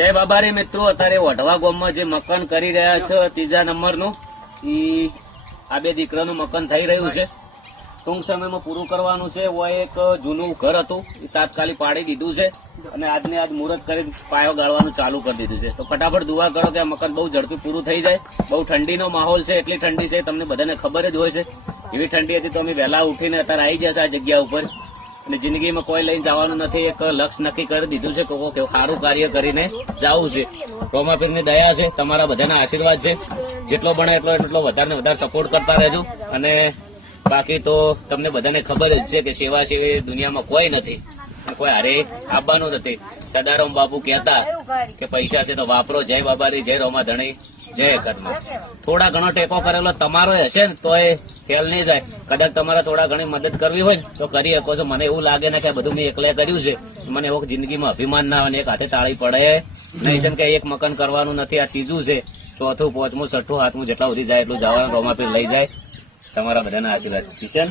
જય બાબારી મિત્રો, અત્યારે વઢવા ગામમાં જે મકાન કરી રહ્યા છે ત્રીજા નંબરનું, આ બે દીકરાનું મકાન થઈ રહ્યું છે. ટૂંક સમયમાં પૂરું કરવાનું છે. એક જૂનું ઘર હતું એ તાત્કાલિક પાડી દીધું છે અને આજને આજ મુહૂર્ત કરી પાયો ગાળવાનું ચાલુ કરી દીધું છે. તો ફટાફટ દુઆ કરો કે આ મકાન બહુ ઝડપી પૂરું થઈ જાય. બહુ ઠંડીનો માહોલ છે, એટલી ઠંડી છે તમને બધાને ખબર જ હોય છે. એવી ઠંડી હતી તો અમે વહેલા ઉઠીને અત્યારે આવી જશે આ જગ્યા ઉપર. અને જિંદગીમાં કોઈ લઈને જવાનું નથી. એક લક્ષ્ય નક્કી કરી દીધું છે કે સારું કાર્ય કરીને જવું છે. રોમાપીરની દયા છે, તમારા બધાના આશીર્વાદ છે. જેટલો બને એટલો વધારે વધારે સપોર્ટ કરતા રહેજો. અને બાકી તો તમને બધાને ખબર જ છે કે સેવા સેવી દુનિયામાં કોઈ નથી, કોઈ હારે આપવાનું નથી. સદારામ બાપુ કહેતા કે પૈસા છે તો વાપરો. જય બાબારી, જય રોમા ધણી, જય કર્મા. થોડા ઘણો ટેકો કરેલો તમારો હશે ને તો એ ફેલ નહીં જાય. કદાચ તમારે થોડા ઘણી મદદ કરવી હોય ને તો કરી શકો છો. મને એવું લાગે ને કે બધું મેં એકલે કર્યું છે. મને એવું જિંદગીમાં અભિમાન ના આવે, એક હાથે તાળી પડે નહીં. જેમ કે એક મકાન કરવાનું નથી, આ ત્રીજું છે. ચોથું, પાંચમું, છઠ્ઠું, હાથમું જેટલા સુધી જાય એટલું જવાનું. રોમાપીર લઈ જાય. તમારા બધાના આશીર્વાદ. કિશન